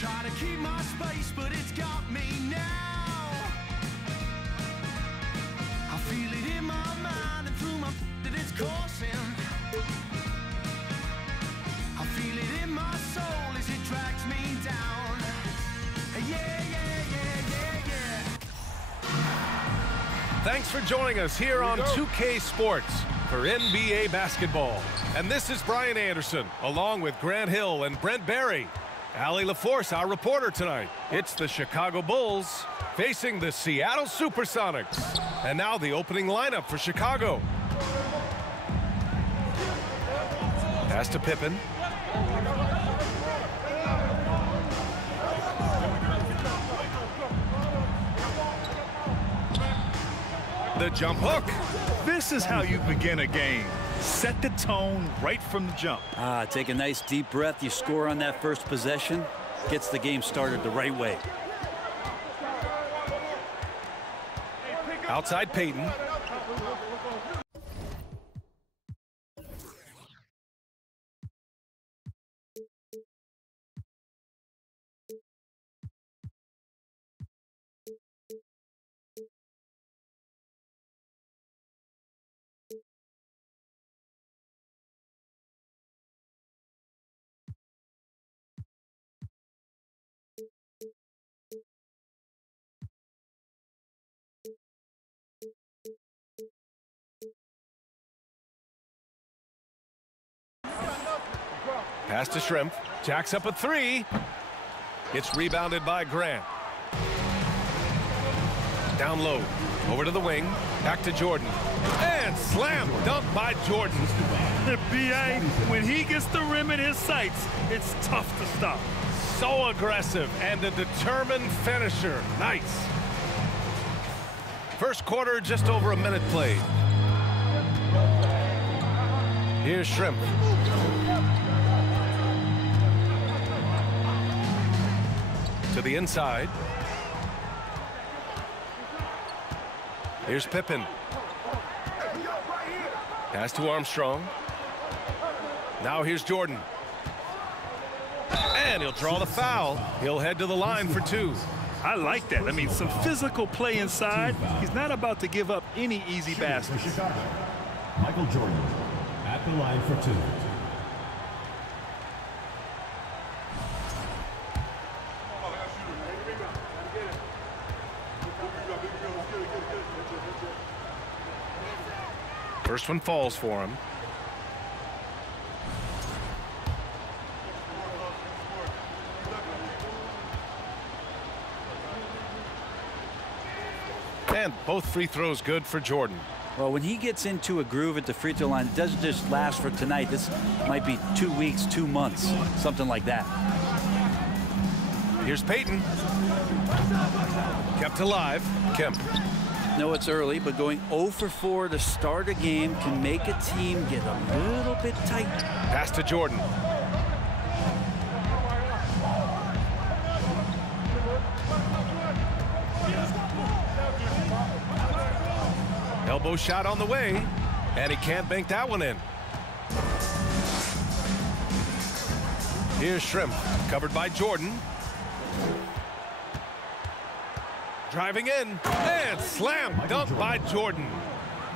Try to keep my space, but it's got me now. I feel it in my mind and through my that it's coursing. I feel it in my soul as it drags me down. Yeah, yeah, yeah, yeah, yeah. Thanks for joining us here on 2K Sports for NBA basketball. And this is Brian Anderson, along with Grant Hill and Brent Barry. Allie LaForce, our reporter tonight. It's the Chicago Bulls facing the Seattle Supersonics. And now the opening lineup for Chicago. Pass to Pippen. The jump hook. This is how you begin a game. Set the tone right from the jump. Take a nice deep breath. You score on that first possession. Gets the game started the right way. Outside Peyton. Pass to Shrimp. Jacks up a three. Gets rebounded by Grant. Down low. Over to the wing. Back to Jordan. And slam dunk by Jordan. B.A., when he gets the rim in his sights, it's tough to stop. So aggressive and a determined finisher. Nice. First quarter, just over a minute played. Here's Shrimp. To the inside. Here's Pippen. Pass to Armstrong. Now here's Jordan. And he'll draw the foul. He'll head to the line for two. I like that. I mean, some physical play inside. He's not about to give up any easy baskets. Michael Jordan at the line for two. First one falls for him. And both free throws good for Jordan. Well, when he gets into a groove at the free throw line, it doesn't just last for tonight. This might be 2 weeks, 2 months, something like that. Here's Peyton. Kept alive. Kemp. No, it's early, but going 0 for 4 to start a game can make a team get a little bit tight. Pass to Jordan. Elbow shot on the way, and he can't bank that one in. Here's Shrimp, covered by Jordan. Driving in, and slam dunk by Jordan.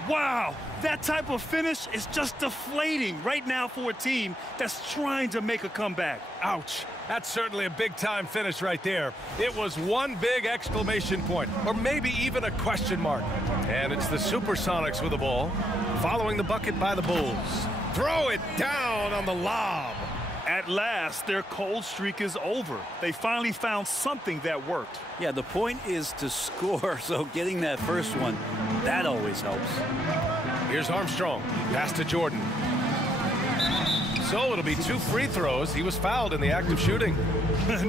Wow, that type of finish is just deflating right now for a team that's trying to make a comeback. Ouch. That's certainly a big-time finish right there. It was one big exclamation point, or maybe even a question mark. And it's the Supersonics with the ball, following the bucket by the Bulls. Throw it down on the lob. At last, their cold streak is over. They finally found something that worked. Yeah, the point is to score, so getting that first one, that always helps. Here's Armstrong. Pass to Jordan. So it'll be 2 free throws. He was fouled in the act of shooting.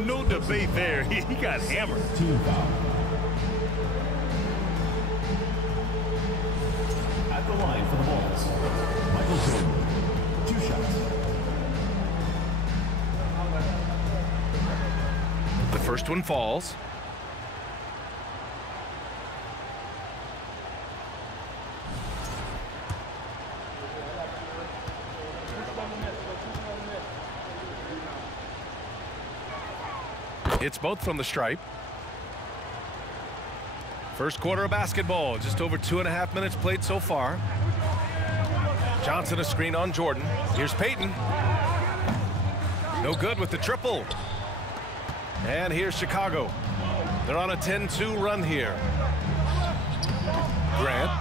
No debate there. He got hammered. Team foul. At the line for the Bulls, Michael Jordan. 2 shots. The first one falls. It's both from the stripe. First quarter of basketball, just over 2.5 minutes played so far. Johnson a screen on Jordan. Here's Payton. No good with the triple. And here's Chicago. They're on a 10-2 run here. Grant.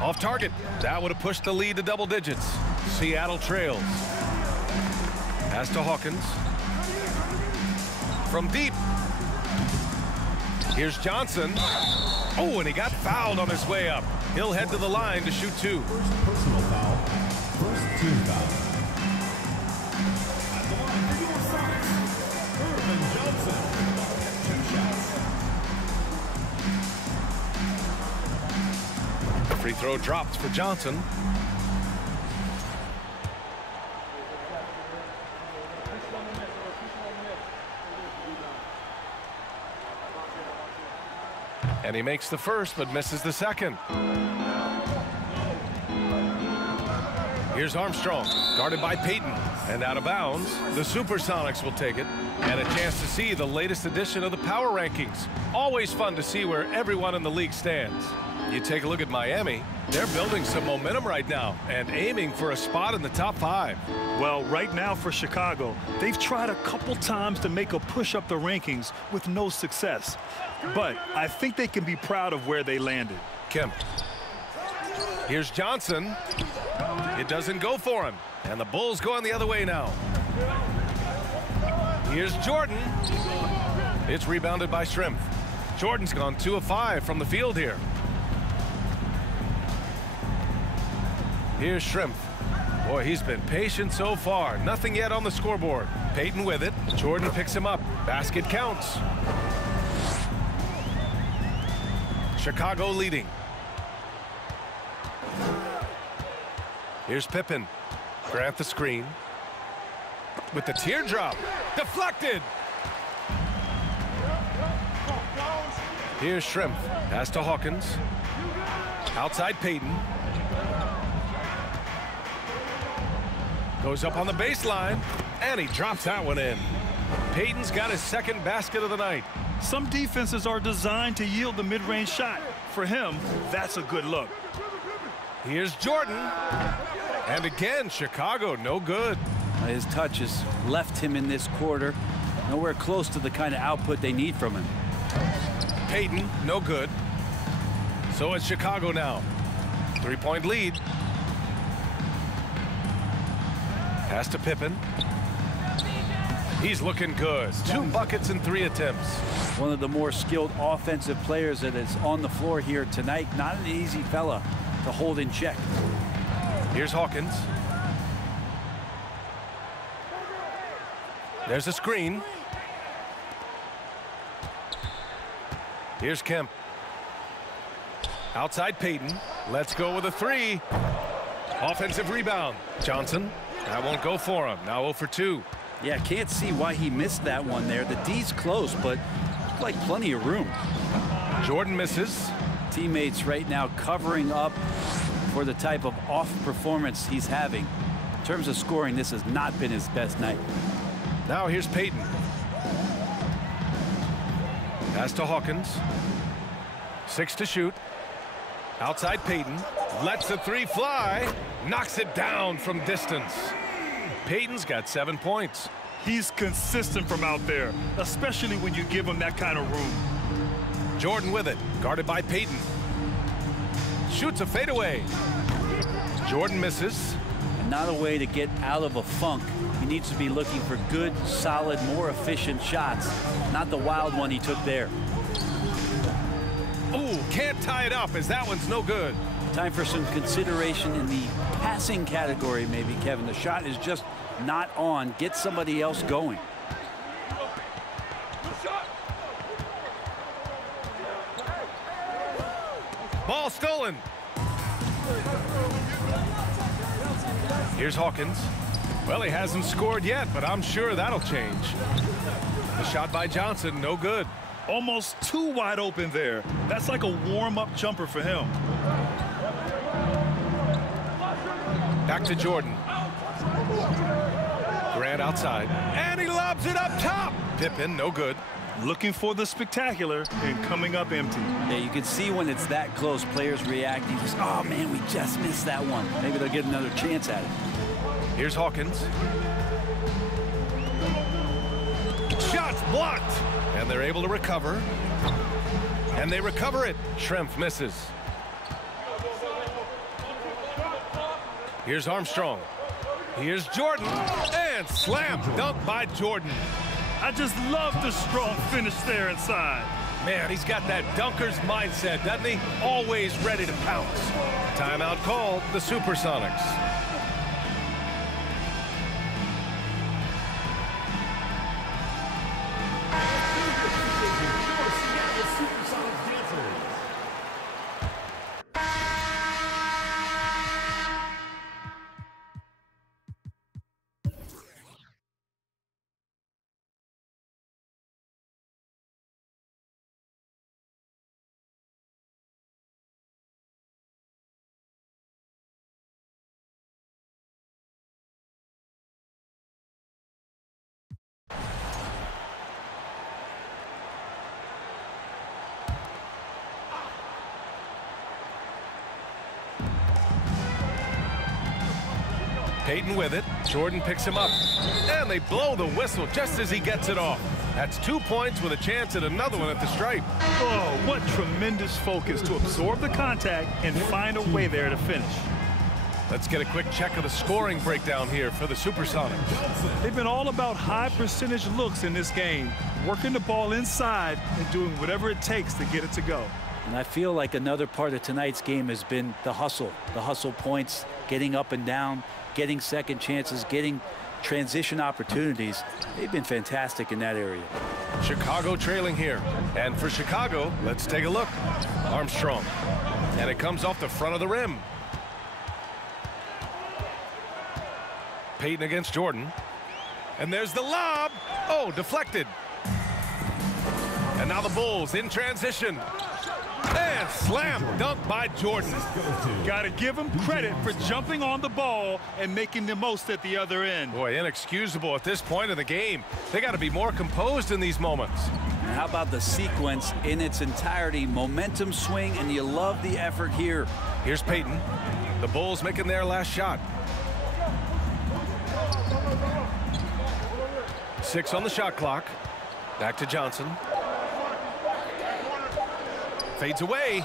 Off target. That would have pushed the lead to double digits. Seattle trails. Pass to Hawkins. From deep. Here's Johnson. Oh, and he got fouled on his way up. He'll head to the line to shoot 2. First personal foul. First team foul. At the line for your Sonics, Irvin Johnson. 2 shots. Free throw dropped for Johnson. And he makes the first, but misses the second. Here's Armstrong, guarded by Payton. And out of bounds, the Supersonics will take it. And a chance to see the latest edition of the power rankings. Always fun to see where everyone in the league stands. You take a look at Miami. They're building some momentum right now and aiming for a spot in the top 5. Well, right now for Chicago, they've tried a couple times to make a push up the rankings with no success. But I think they can be proud of where they landed. Kemp. Here's Johnson. It doesn't go for him. And the Bulls going the other way now. Here's Jordan. It's rebounded by Shrimp. Jordan's gone 2 of 5 from the field here. Here's Shrimp. Boy, he's been patient so far. Nothing yet on the scoreboard. Payton with it. Jordan picks him up. Basket counts. Chicago leading. Here's Pippen. Grant the screen. With the teardrop. Deflected. Here's Shrimp. Pass to Hawkins. Outside Payton. Goes up on the baseline. And he drops that one in. Payton's got his second basket of the night. Some defenses are designed to yield the mid-range shot. For him, that's a good look. Here's Jordan. And again, Chicago, no good. His touch has left him in this quarter. Nowhere close to the kind of output they need from him. Payton, no good. So it's Chicago now. 3-point lead. Pass to Pippen. He's looking good. 2 buckets in 3 attempts. One of the more skilled offensive players that is on the floor here tonight. Not an easy fella to hold in check. Here's Hawkins. There's a screen. Here's Kemp. Outside Payton. Let's go with a 3. Offensive rebound. Johnson. That won't go for him. Now 0 for 2. Yeah, can't see why he missed that one there. The D's close, but like plenty of room. Jordan misses. Teammates right now covering up for the type of off performance he's having. In terms of scoring, this has not been his best night. Now here's Payton. Pass to Hawkins. 6 to shoot. Outside Payton. Lets the 3 fly. Knocks it down from distance. Payton's got 7 points. He's consistent from out there, especially when you give him that kind of room. Jordan with it, guarded by Payton. Shoots a fadeaway. Jordan misses. And not a way to get out of a funk. He needs to be looking for good, solid, more efficient shots. Not the wild one he took there. Ooh, can't tie it up as that one's no good. Time for some consideration in the passing category, maybe, Kevin. The shot is just not on. Get somebody else going. Ball stolen. Here's Hawkins. Well, he hasn't scored yet, but I'm sure that'll change. The shot by Johnson, no good. Almost too wide open there. That's like a warm-up jumper for him. Back to Jordan. Grant outside, and he lobs it up top. Pippen, no good. Looking for the spectacular and coming up empty. Yeah, you can see when it's that close, players reacting. Just, oh, man, we just missed that one. Maybe they'll get another chance at it. Here's Hawkins. Shots blocked. And they're able to recover. And they recover it. Schrempf misses. Here's Armstrong. Here's Jordan. And slam dunk by Jordan. I just love the strong finish there inside. Man, he's got that dunker's mindset, doesn't he? Always ready to pounce. Timeout called, the Supersonics. Payton with it. Jordan picks him up. And they blow the whistle just as he gets it off. That's 2 points with a chance at another one at the stripe. Oh, what tremendous focus to absorb the contact and find a way there to finish. Let's get a quick check of the scoring breakdown here for the Supersonics. They've been all about high percentage looks in this game, working the ball inside and doing whatever it takes to get it to go. And I feel like another part of tonight's game has been the hustle points, getting up and down, getting second chances, getting transition opportunities. They've been fantastic in that area. Chicago trailing here. And for Chicago, let's take a look. Armstrong. And it comes off the front of the rim. Payton against Jordan. And there's the lob. Oh, deflected. And now the Bulls in transition. And slam dunk by Jordan. Got to give him credit for jumping on the ball and making the most at the other end. Boy, inexcusable at this point of the game. They got to be more composed in these moments. And how about the sequence in its entirety? Momentum swing, and you love the effort here. Here's Payton. The Bulls making their last shot. 6 on the shot clock. Back to Johnson. Fades away.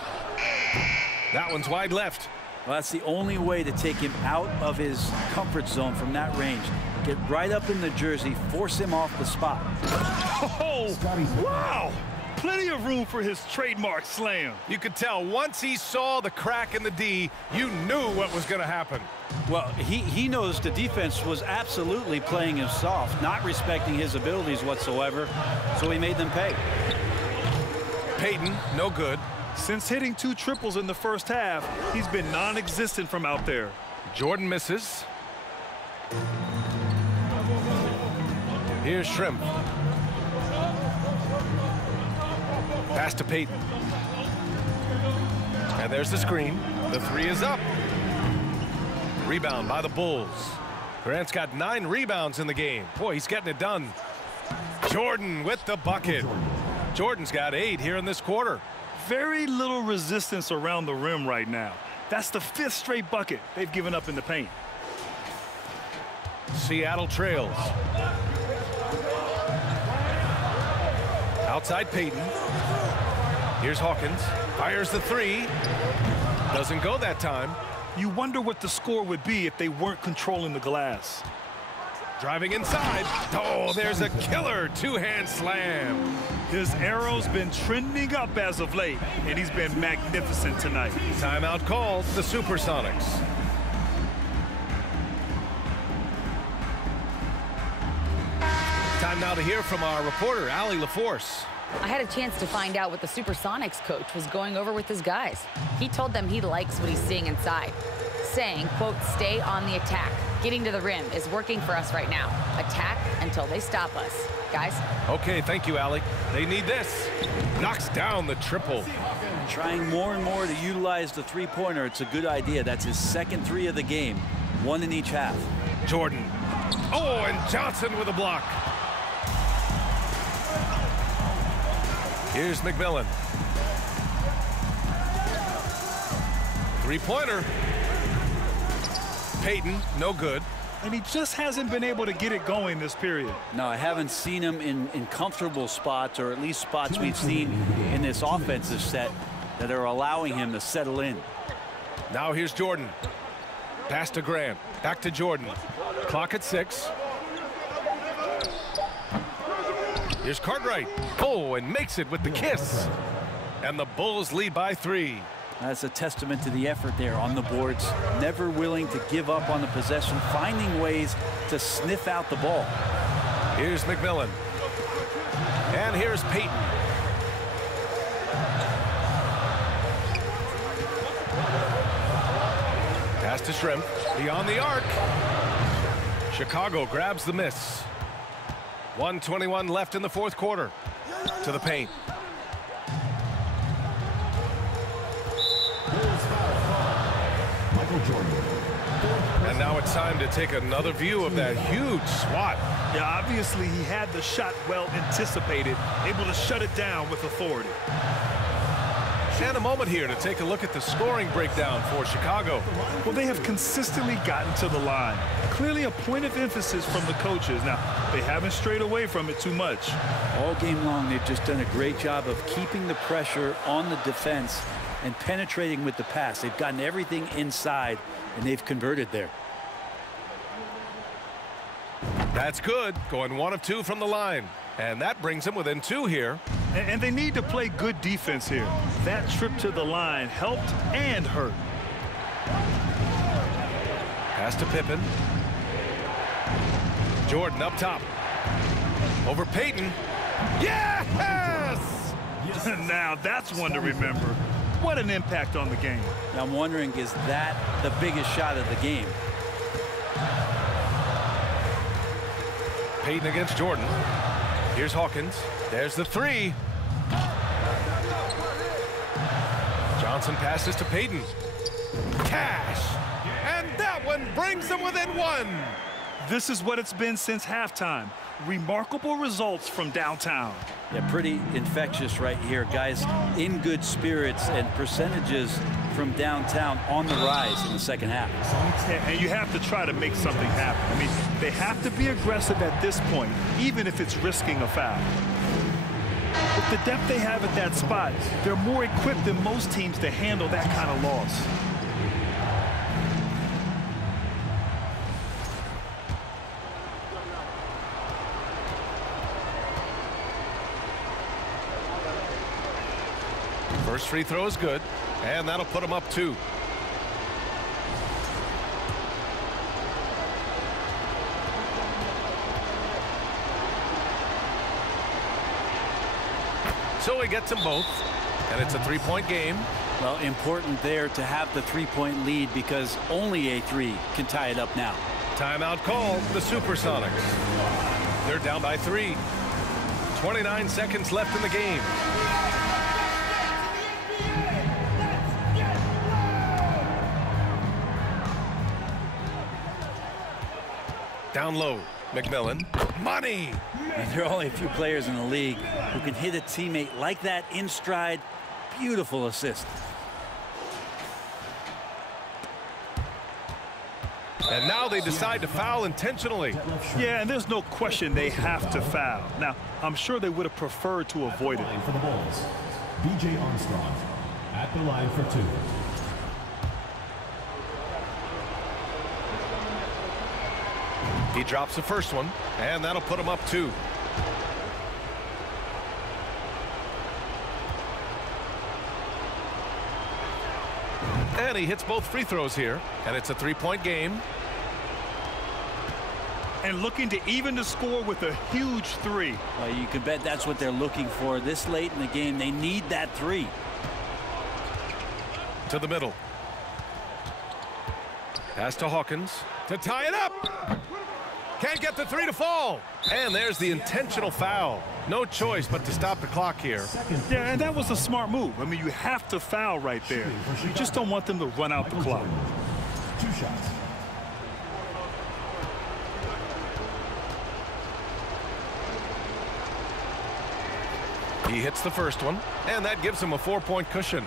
That one's wide left. Well, that's the only way to take him out of his comfort zone from that range. Get right up in the jersey, force him off the spot. Oh, wow. Plenty of room for his trademark slam. You could tell once he saw the crack in the D, you knew what was going to happen. Well, he knows the defense was absolutely playing him soft, not respecting his abilities whatsoever, so he made them pay. Payton, no good. Since hitting 2 triples in the first half, he's been non-existent from out there. Jordan misses. Here's Schrempf. Pass to Payton. And there's the screen. The 3 is up. Rebound by the Bulls. Grant's got 9 rebounds in the game. Boy, he's getting it done. Jordan with the bucket. Jordan's got 8 here in this quarter. Very little resistance around the rim right now. That's the 5th straight bucket they've given up in the paint. Seattle trails. Outside Payton. Here's Hawkins. Fires the 3. Doesn't go that time. You wonder what the score would be if they weren't controlling the glass. Driving inside. Oh, there's a killer 2-hand slam. His arrow's been trending up as of late, and he's been magnificent tonight. Timeout called, the Supersonics. Time now to hear from our reporter, Allie LaForce. I had a chance to find out what the Supersonics coach was going over with his guys. He told them he likes what he's seeing inside, saying, quote, stay on the attack. Getting to the rim is working for us right now. Attack until they stop us. Guys? Okay, thank you, Allie. They need this. Knocks down the triple. Trying more and more to utilize the three-pointer. It's a good idea. That's his second 3 of the game. 1 in each half. Jordan. Oh, and Johnson with a block. Here's McMillan. Three-pointer. Payton, no good. And he just hasn't been able to get it going this period. No, I haven't seen him in comfortable spots, or at least spots we've seen in this offensive set that are allowing him to settle in. Now here's Jordan. Pass to Grant. Back to Jordan. Clock at 6. Here's Cartwright. Oh, and makes it with the kiss. And the Bulls lead by 3. That's a testament to the effort there on the boards. Never willing to give up on the possession, finding ways to sniff out the ball. Here's McMillan. And here's Payton. Pass to Shrimp. Beyond the arc. Chicago grabs the miss. 1:21 left in the fourth quarter. To the paint. And now it's time to take another view of that huge swat. Yeah, obviously he had the shot well anticipated, able to shut it down with authority. And a moment here to take a look at the scoring breakdown for Chicago. Well, they have consistently gotten to the line. Clearly a point of emphasis from the coaches. Now, they haven't strayed away from it too much. All game long, they've just done a great job of keeping the pressure on the defense and penetrating with the pass. They've gotten everything inside, and they've converted there. That's good. Going 1 of 2 from the line. And that brings them within 2 here. And they need to play good defense here. That trip to the line helped and hurt. Pass to Pippen. Jordan up top. Over Payton. Yes! Now that's one to remember. What an impact on the game. Now I'm wondering, is that the biggest shot of the game? Payton against Jordan. Here's Hawkins. There's the 3. Johnson passes to Payton. Cash. And that one brings them within 1. This is what it's been since halftime. Remarkable results from downtown. Yeah, pretty infectious right here. Guys in good spirits, and percentages from downtown on the rise in the second half. And you have to try to make something happen. I mean, they have to be aggressive at this point, even if it's risking a foul. With the depth they have at that spot, they're more equipped than most teams to handle that kind of loss. First free throw is good, and that'll put them up 2. So he gets them both, and it's a 3-point game. Well, important there to have the 3-point lead, because only a 3 can tie it up now. Timeout called, the Supersonics. They're down by 3. 29 seconds left in the game. Down low, McMillan. Money! And there are only a few players in the league who can hit a teammate like that in stride. Beautiful assist. And now they decide to foul intentionally. Yeah, and there's no question they have to foul. Now, I'm sure they would have preferred to avoid it. For the Bulls, B.J. Armstrong at the line for 2. He drops the first one, and that'll put him up 2. And he hits both free throws here, and it's a 3-point game. And looking to even the score with a huge 3. Well, you can bet that's what they're looking for this late in the game. They need that 3. To the middle. Pass to Hawkins to tie it up. Can't get the 3 to fall. And there's the intentional foul. No choice but to stop the clock here. Yeah, and that was a smart move. I mean, you have to foul right there. You just don't want them to run out the clock. 2 shots. He hits the first one, and that gives him a 4-point cushion.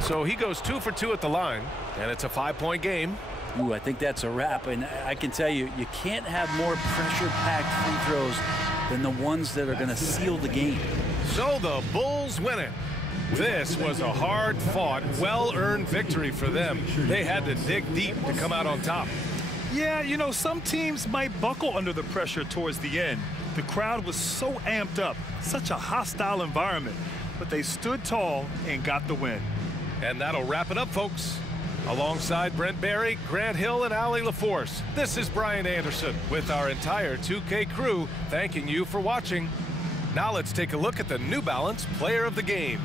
So he goes 2 for 2 at the line, and it's a 5-point game. Ooh, I think that's a wrap, and I can tell you, you can't have more pressure-packed free throws than the ones that are going to seal the game. So the Bulls win it. This was a hard-fought, well-earned victory for them. They had to dig deep to come out on top. Yeah, you know, some teams might buckle under the pressure towards the end. The crowd was so amped up, such a hostile environment, but they stood tall and got the win. And that'll wrap it up, folks. Alongside Brent Barry, Grant Hill, and Allie LaForce, this is Brian Anderson with our entire 2K crew thanking you for watching. Now let's take a look at the New Balance Player of the Game.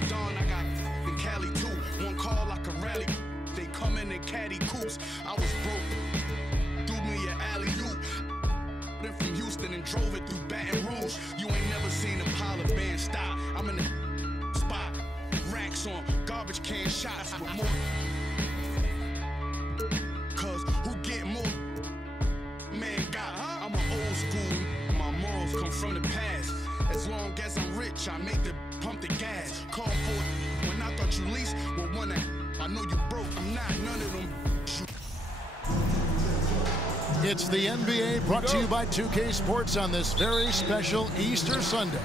it's done. I got in Cali too. One call like a rally. They come in caddy coops. I was broke. Do me an alley-oop. Then from Houston and drove it through Baton Rouge. You ain't never seen a pile of bands stop. I'm in the spot. Racks on garbage can shots with more. Cause who get more? Man got. I'm an old school. My morals come from the past. As long as I'm rich, I make the pump the gas. Call for it when I thought you leased. Well, one that I know you broke. I'm not none of them. It's the NBA brought to you by 2K Sports on this very special Easter Sunday.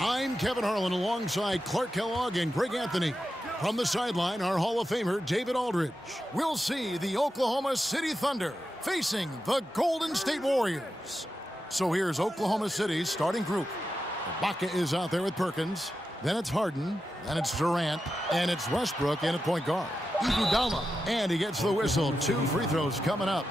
I'm Kevin Harlan alongside Clark Kellogg and Greg Anthony. From the sideline, our Hall of Famer, David Aldridge. We'll see the Oklahoma City Thunder facing the Golden State Warriors. So here's Oklahoma City's starting group. Ibaka is out there with Perkins. Then it's Harden. Then it's Durant. And it's Westbrook in at point guard. Iguodala. And he gets the whistle. 2 free throws coming up.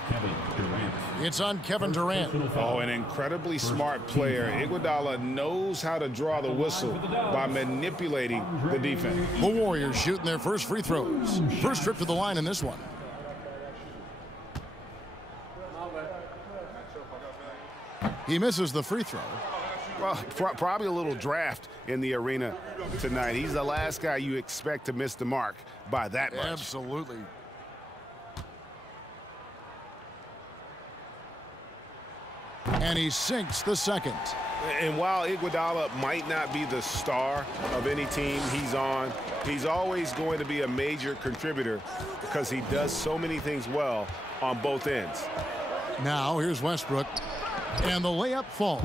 It's on Kevin Durant. Oh, an incredibly smart player. Iguodala knows how to draw the whistle by manipulating the defense. The Warriors shooting their first free throws. First trip to the line in this one. He misses the free throw. Well, probably a little draft in the arena tonight. He's the last guy you expect to miss the mark by that much. Absolutely. And he sinks the second. And while Iguodala might not be the star of any team he's on, he's always going to be a major contributor because he does so many things well on both ends. Now here's Westbrook. And the layup falls.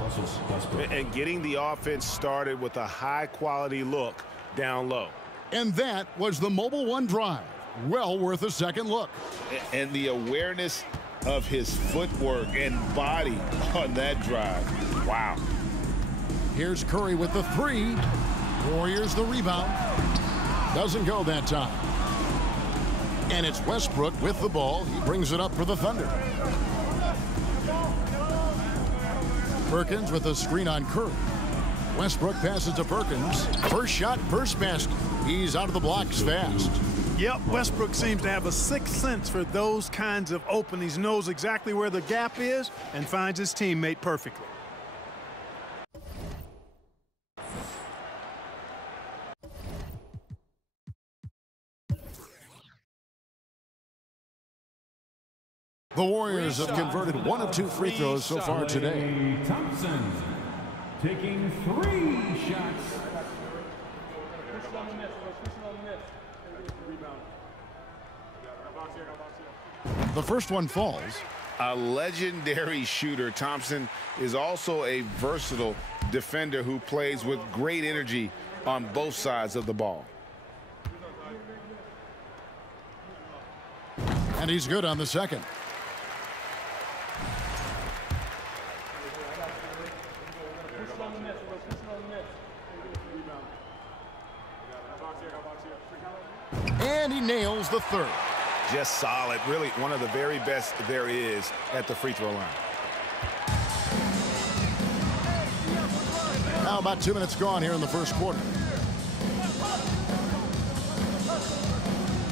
And getting the offense started with a high-quality look down low. And that was the Mobile One drive. Well worth a second look. And the awareness of his footwork and body on that drive. Wow. Here's Curry with the 3. Warriors the rebound. Doesn't go that time. And it's Westbrook with the ball. He brings it up for the Thunder. Perkins with a screen on Curry. Westbrook passes to Perkins. First shot, first basket. He's out of the blocks fast. Yep, Westbrook seems to have a sixth sense for those kinds of openings. Knows exactly where the gap is and finds his teammate perfectly. The Warriors have converted 1 of 2 free throws so far today. Thompson taking 3 shots. The first one falls. A legendary shooter, Thompson is also a versatile defender who plays with great energy on both sides of the ball. And he's good on the second. And he nails the third. Just solid. Really one of the very best there is at the free throw line. Now about 2 minutes gone here in the first quarter.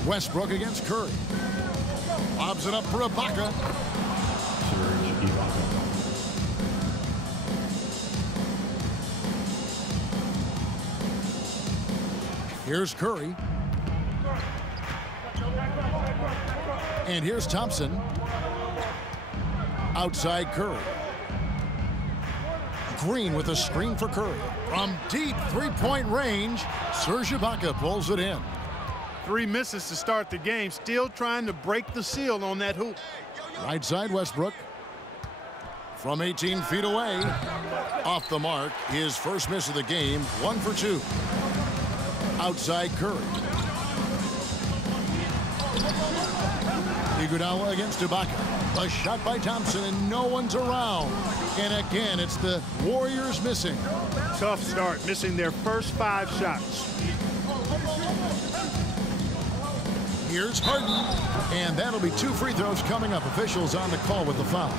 Westbrook against Curry. Lobs it up for Ibaka. Here's Curry. And here's Thompson. Outside Curry. Green with a screen for Curry. From deep three-point range, Serge Ibaka pulls it in. 3 misses to start the game. Still trying to break the seal on that hoop. Right side Westbrook. From 18 feet away. Off the mark. His first miss of the game. 1 for 2. Outside Curry. Iguodala against Ibaka. A shot by Thompson and no one's around. And again, it's the Warriors missing. Tough start, missing their first 5 shots. Here's Harden. And that'll be 2 free throws coming up. Officials on the call with the foul.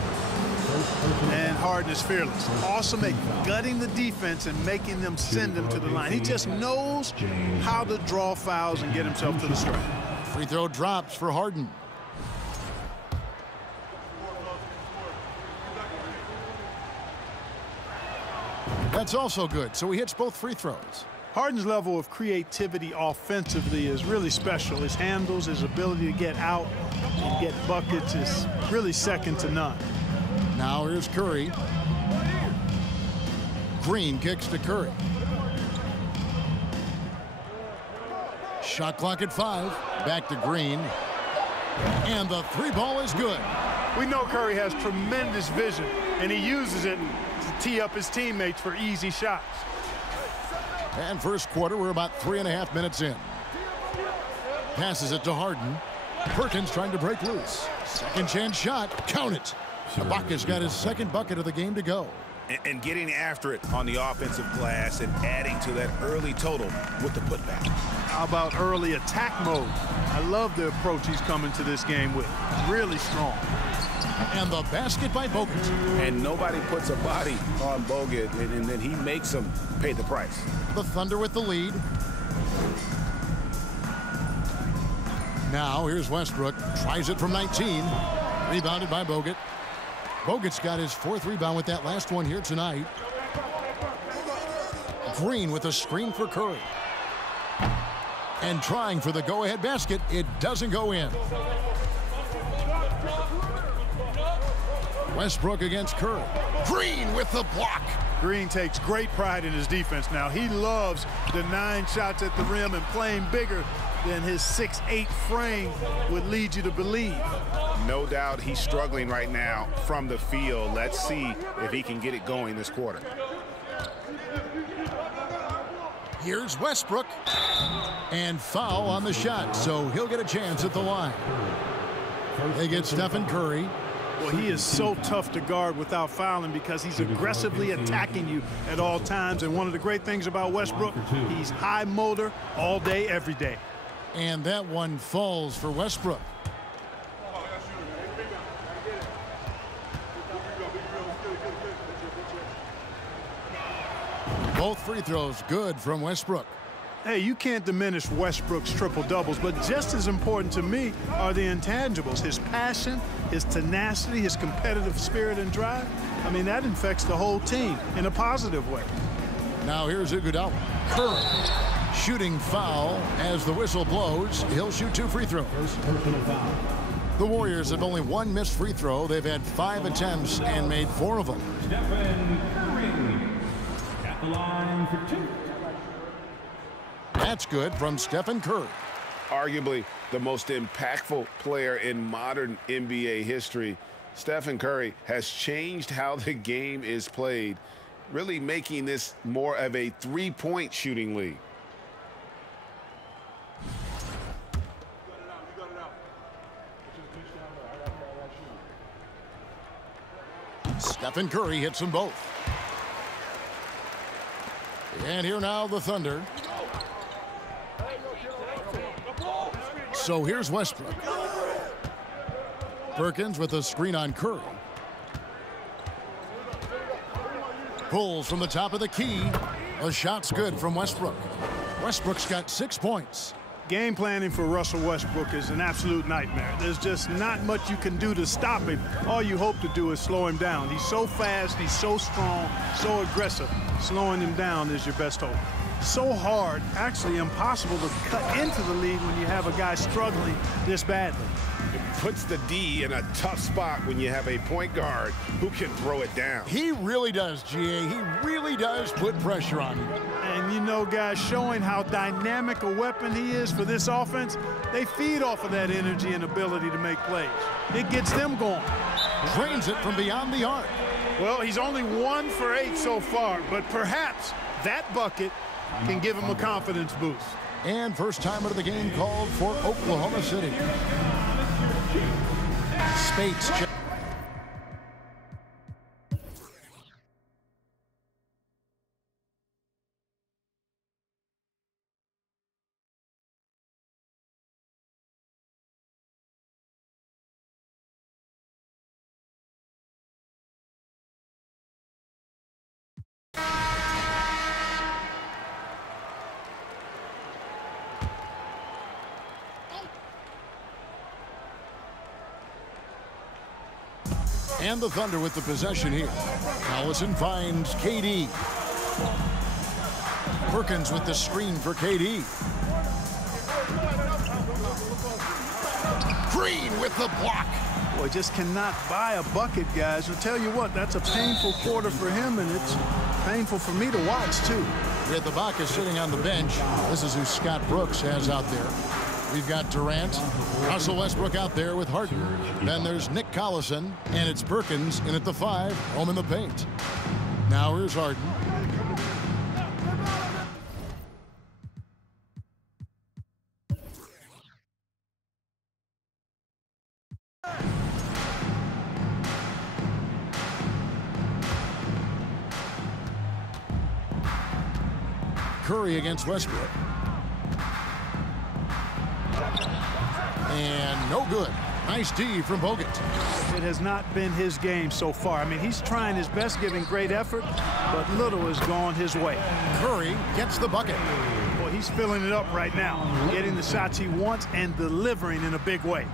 And Harden is fearless. Awesome at gutting the defense and making them send them to the line. He just knows how to draw fouls and get himself to the stripe. Free throw drops for Harden. That's also good, so he hits both free throws. Harden's level of creativity offensively is really special. His handles, his ability to get out and get buckets is really second to none. Now here's Curry. Green kicks to Curry. Shot clock at 5. Back to Green. And the three ball is good. We know Curry has tremendous vision, and he uses it to tee up his teammates for easy shots. And first quarter, we're about 3.5 minutes in. Passes it to Harden. Perkins trying to break loose. Second chance shot. Count it. Ibaka's got his second bucket of the game to go. And getting after it on the offensive glass and adding to that early total with the putback. How about early attack mode? I love the approach he's coming to this game with. Really strong. And the basket by Bogut. And nobody puts a body on Bogut, and then he makes them pay the price. The Thunder with the lead. Now here's Westbrook. Tries it from 19. Rebounded by Bogut. Bogut's got his 4th rebound with that last one here tonight. Green with a screen for Curry. And trying for the go-ahead basket. It doesn't go in. Westbrook against Curry. Green with the block. Green takes great pride in his defense now. He loves denying shots at the rim and playing bigger than his 6'8" frame would lead you to believe. No doubt he's struggling right now from the field. Let's see if he can get it going this quarter. Here's Westbrook. And foul on the shot, so he'll get a chance at the line. They get Stephen Curry. Well, he is so tough to guard without fouling because he's aggressively attacking you at all times. And one of the great things about Westbrook, he's high motor all day, every day. And that one falls for Westbrook. Both free throws good from Westbrook. Hey, you can't diminish Westbrook's triple-doubles, but just as important to me are the intangibles. His passion, his tenacity, his competitive spirit and drive. I mean, that infects the whole team in a positive way. Now here's Iguodala. Curry shooting foul as the whistle blows. He'll shoot 2 free throws. The Warriors have only 1 missed free throw. They've had 5 attempts and made 4 of them. Stephen Curry at the line for 2. That's good from Stephen Curry. Arguably the most impactful player in modern NBA history. Stephen Curry has changed how the game is played, really making this more of a three-point shooting league. Stephen Curry hits them both. And here now the Thunder. So here's Westbrook. Perkins with a screen on Curry. Pulls from the top of the key. The shot's good from Westbrook. Westbrook's got 6 points. Game planning for Russell Westbrook is an absolute nightmare. There's just not much you can do to stop him. All you hope to do is slow him down. He's so fast, he's so strong, so aggressive. Slowing him down is your best hope. So hard, actually impossible to cut into the lead when you have a guy struggling this badly. It puts the D in a tough spot when you have a point guard who can throw it down. He really does, GA. He really does put pressure on him. And you know, guys, showing how dynamic a weapon he is for this offense, they feed off of that energy and ability to make plays. It gets them going. Drains it from beyond the arc. Well, he's only 1 for 8 so far, but perhaps that bucket can give him a confidence boost. And first timer of the game called for Oklahoma City. Spates And the Thunder with the possession here. Allison finds KD. Perkins with the screen for KD. Green with the block. Boy, just cannot buy a bucket, guys. I'll tell you what, that's a painful quarter for him, and it's painful for me to watch, too. With Ibaka sitting on the bench, this is who Scott Brooks has out there. We've got Durant, Russell Westbrook out there with Harden. Then there's Nick Collison, and it's Perkins in at the 5, home in the paint. Now here's Harden. Curry against Westbrook. And no good. Nice D from Bogut. It has not been his game so far. I mean, he's trying his best, giving great effort, but little has gone his way. Curry gets the bucket. Boy, he's filling it up right now, getting the shots he wants and delivering in a big way.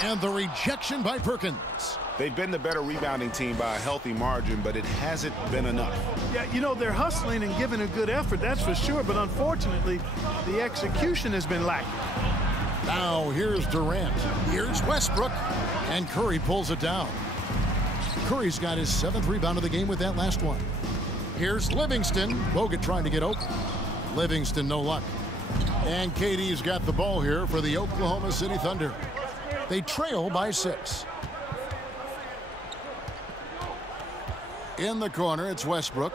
And the rejection by Perkins. They've been the better rebounding team by a healthy margin, but it hasn't been enough. Yeah, you know, they're hustling and giving a good effort, that's for sure, but unfortunately, the execution has been lacking. Now here's Durant. Here's Westbrook. And Curry pulls it down. Curry's got his 7th rebound of the game with that last one. Here's Livingston. Bogut trying to get open. Livingston, no luck. And KD's got the ball here for the Oklahoma City Thunder. They trail by 6. In the corner, it's Westbrook.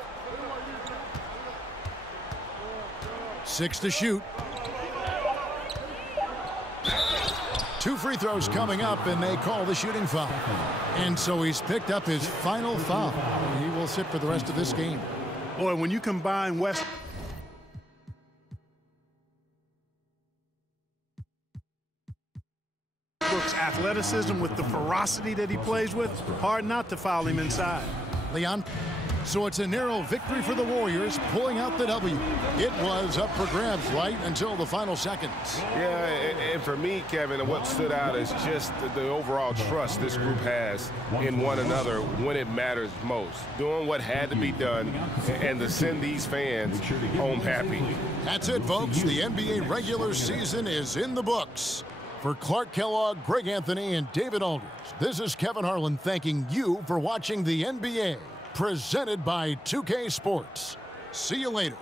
6 to shoot. 2 free throws coming up, and they call the shooting foul. And so he's picked up his final foul. He will sit for the rest of this game. Boy, when you combine Westbrook's athleticism with the ferocity that he plays with, hard not to foul him inside. Leon. So it's a narrow victory for the Warriors, pulling out the W. It was up for grabs right until the final seconds. Yeah, and for me, Kevin, what stood out is just the overall trust this group has in one another when it matters most. Doing what had to be done and to send these fans home happy. That's it, folks. The NBA regular season is in the books. For Clark Kellogg, Greg Anthony, and David Aldridge, this is Kevin Harlan thanking you for watching the NBA. Presented by 2K Sports. See you later.